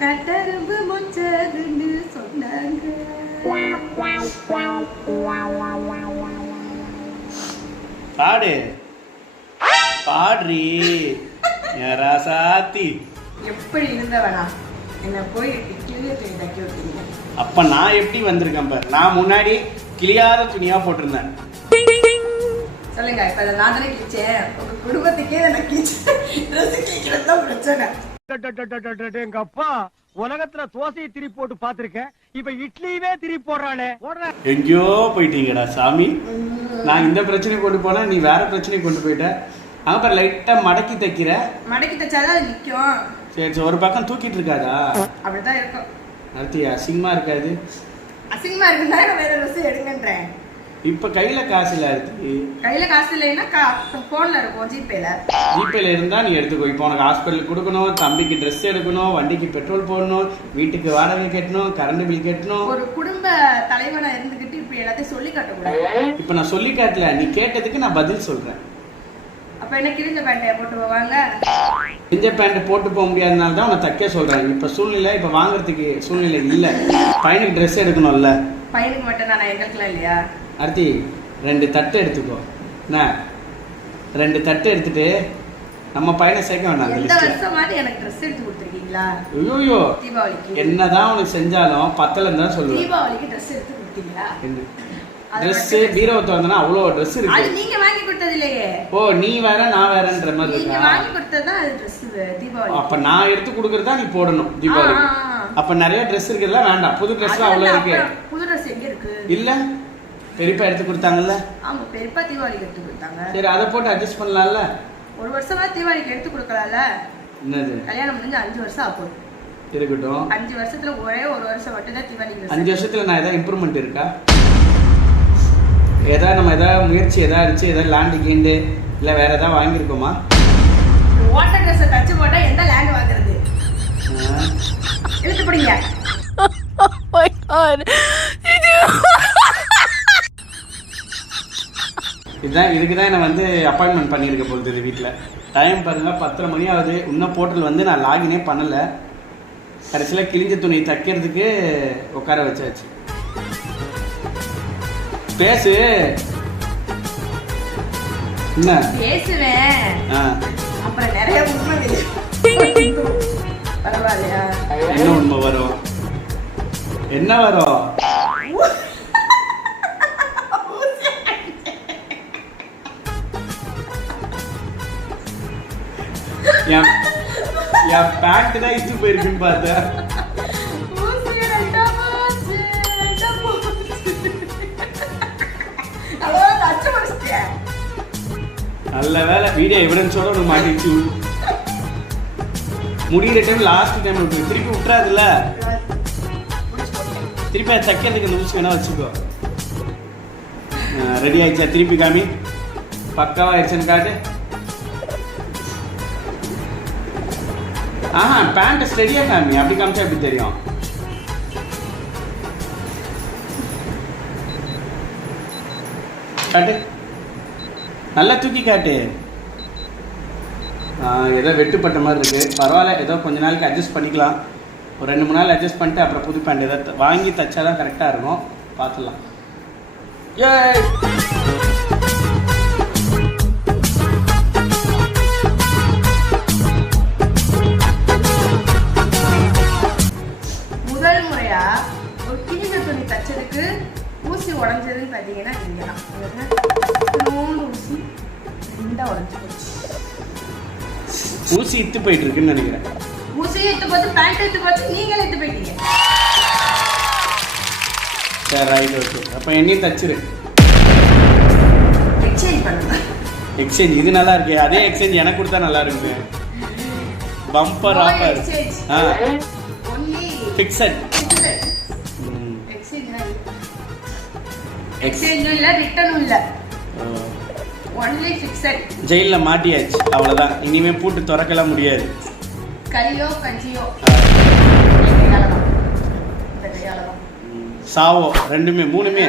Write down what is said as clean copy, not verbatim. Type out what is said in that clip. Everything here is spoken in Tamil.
கட்டரும்பு மொச்சதுன்னு சொன்னாங்க. பாடு பாடுறி ராசாத்தி. எப்படி இருந்தவனா என்ன போய் கிளிய துணி தைக்க வைக்கிறீங்க? அப்ப நான் எப்படி வந்திருக்கேன் பாரு. நான் முன்னாடி கிளியாத துணியா போட்டிருந்தேன். சொல்லுங்க. இப்ப நான் தானே கிழிச்சேன். உங்க குடும்பத்துக்கே நான் கிழிச்சேன். ட்ரெஸ் கிழிக்கிறது தான் பிரச்சனை. எங்க அப்பா உலகத்துல தோசையை திருப்பி போட்டு பாத்திருக்கேன். இப்ப இட்லியவே திருப்பி போடுறானே. எங்கேயோ போயிட்டீங்கடா சாமி. நான் இந்த பிரச்சனை கொண்டு போனா நீ வேற பிரச்சனை கொண்டு போயிட்ட. அப்புறம் லைட்டா மடக்கி தைக்கிற. மடக்கி தைச்சாதான் நிக்கும். சரி ஒரு பக்கம் தூக்கிட்டு இருக்காதா? அப்படிதான் இருக்கும். அடுத்து அசிங்கமா இருக்காது? அசிங்கமா இருக்குன்னா வேற ட்ரெஸ் எடுங்கன்றேன். இப்ப கையில காசு இல்ல. அடுத்து கையில காசு இல்லைன்னா போன்ல இருக்கும். ஜிபேல இருந்தா நீ எடுத்துக்கோ. இப்போ உனக்கு ஹாஸ்பிட்டல் கொடுக்கணும், தம்பிக்கு ட்ரெஸ் எடுக்கணும், வண்டிக்கு பெட்ரோல் போடணும், வீட்டுக்கு வாடகை கட்டணும், கரண்ட் பில் கட்டணும். ஒரு குடும்ப தலைவனா இருந்துகிட்டு இப்ப எல்லாத்தையும் சொல்லி காட்டக்கூடாது. இப்ப நான் சொல்லி காட்டல, நீ கேட்டதுக்கு நான் பதில் சொல்றேன். அப்ப என்ன கிழிஞ்ச பேண்ட போட்டு போவாங்க? கிழிஞ்ச பேண்ட் போட்டு போக முடியாதனால தான் உன்னை தைக்க சொல்றேன். இப்ப சூழ்நிலை இப்ப வாங்குறதுக்கு சூழ்நிலை இல்ல. பையனுக்கு ட்ரெஸ் எடுக்கணும்ல. பையனுக்கு மட்டும் நான் எங்களுக்குலாம் இல்லையா? அடுத்து 2 தட்டு எடுத்துக்கோ. என்ன 2 தட்டு எடுத்துட்டு நம்ம பையனை சேர்க்க வேண்டாம். இந்த வருஷமாவது எனக்கு ட்ரெஸ் எடுத்து கொடுத்துருக்கீங்களா? ஐயோ தீபாவளிக்கு என்னதான் உனக்கு செஞ்சாலும் பத்தலன்னு தான் சொல்லுவேன். தீபாவளிக்கு ட்ரெஸ் எடுத்து கொடுத்தீங்களா? ட்ரெஸ் பீரோவை திறந்தனா அவ்வளவு ட்ரெஸ் இருக்கு. அது நீங்க வாங்கி கொடுத்தது இல்லையே. ஓ நீ வேற நான் வேறன்ற மாதிரி இருக்கு. நீங்க வாங்கி கொடுத்தது தான் அது ட்ரெஸ் தீபாவளி. அப்ப நான் எடுத்து கொடுக்கறதா நீ போடணும் தீபாவளி. அப்ப நிறைய ட்ரெஸ் இருக்குல்ல, வேண்டாம். புது ட்ரெஸ் அவ்வளவு இருக்கு. புது ட்ரெஸ் எங்க இருக்கு? இல்ல பெரியப்பா எடுத்து கொடுத்தாங்கல்ல. ஆமா பெரியப்பா தீபாவளிக்கு எடுத்து கொடுத்தாங்க. சரி அத போட்டு அட்ஜஸ்ட் பண்ணலாம்ல. ஒரு வருஷமா தீபாவளிக்கு எடுத்து கொடுக்கலாம்ல. என்னது கல்யாணம் முடிஞ்சு 5 வருஷம் ஆகும். இருக்கட்டும். 5 வருஷத்துல ஒரே ஒரு வருஷம் மட்டும் தான் தீபாவளிக்கு. 5 வருஷத்துல நான் ஏதாவது இம்ப்ரூவ்மெண்ட் இருக்கா? ஏதாவது நம்ம ஏதாவது முயற்சி ஏதாவது அடிச்சு ஏதாவது லேண்டு கீண்டு இல்லை வேற ஏதாவது வாங்கியிருக்கோமா? வாட்டர் ட்ரெஸ் தச்சு போட்டா எந்த லேண்ட் வாங்குறது? இழுத்து பிடிங்க. இதுதான் இதுக்கு தான் நான் வந்து அப்பாயின்மெண்ட் பண்ணியிருக்க பொழுது வீட்டில். டைம் பாருங்க 10:30 மணி ஆகுது. இன்னும் போர்ட்டல் வந்து நான் லாகினே பண்ணலை. கடைசியில் கிழிஞ்ச துணி தைக்கிறதுக்கு உட்கார வச்சாச்சு. பேசு. என்ன பேசுவேன். அப்புறம் நிறைய உண்மை பரவாயில்லையா? என்ன உண்மை வரும்? என்ன வரும்? என் பேண்ட் தான் இச்சு போயிருக்குன்னு பார்த்தேன். நல்ல வேலை வீடியோ எவிடன்ஸோட ஒன்று மாட்டிடுச்சு. முடிகிற டைம் லாஸ்ட் டைம் விட்டு திருப்பி விட்டுறாதுல்ல. திருப்பி அதை தைக்கிறதுக்கு இந்த விஷயம் வேணா வச்சுக்கோ. ரெடி ஆயிடுச்சா? திருப்பி காமி. பக்காவா ஆயிடுச்சுன்னு காட்டு. பேண்ட் ஸ்டெடியா காமி. அப்படி காமிச்சா எப்படி தெரியும்? காட்டு. நல்லா தூக்கி காட்டு. ஏதோ வெட்டுப்பட்ட மாதிரி இருக்கு. பரவாயில்ல, ஏதோ கொஞ்ச நாளைக்கு அட்ஜஸ்ட் பண்ணிக்கலாம். ஒரு 2-3 நாள் அட்ஜஸ்ட் பண்ணிட்டு அப்புறம் புது பேண்ட் ஏதாவது வாங்கி தைச்சாதான் கரெக்டாக இருக்கும். பார்த்துலாம். முதல் முறையா ஒரு கிழிஞ்ச துணி தச்சதுக்கு ஊசி உடஞ்சதுன்னு பார்த்தீங்கன்னா இங்கதான் ஊசி ரெண்டா உடஞ்சு போச்சு. ஊசி இத்து போயிட்டு இருக்குன்னு நினைக்கிறேன். ஊசி இத்து போச்சு, பேண்ட் இத்து போச்சு, நீங்களே இத்து போயிட்டீங்க. சரி ரைட் ஓகே. அப்போ என்னையும் தச்சிரு. எக்ஸ்சேஞ்ச் பண்ணுங்க. எக்ஸ்சேஞ்ச் இது நல்லா இருக்கு. அதே எக்ஸ்சேஞ்ச் எனக்கு கொடுத்தா நல்லா இருக்கு. Bumper offer. Only fixed. எக்ஸ்சேஞ்சும் இல்ல ரிட்டர்னும் இல்ல. Only fixed. ஜெயில்ல மாட்டியாச்சு. அவ்வளவுதான். இனிமே பூட்டு திறக்கலாம் முடியாது. கலியோ கஞ்சியோ சாவோ ரெண்டுமே மூணுமே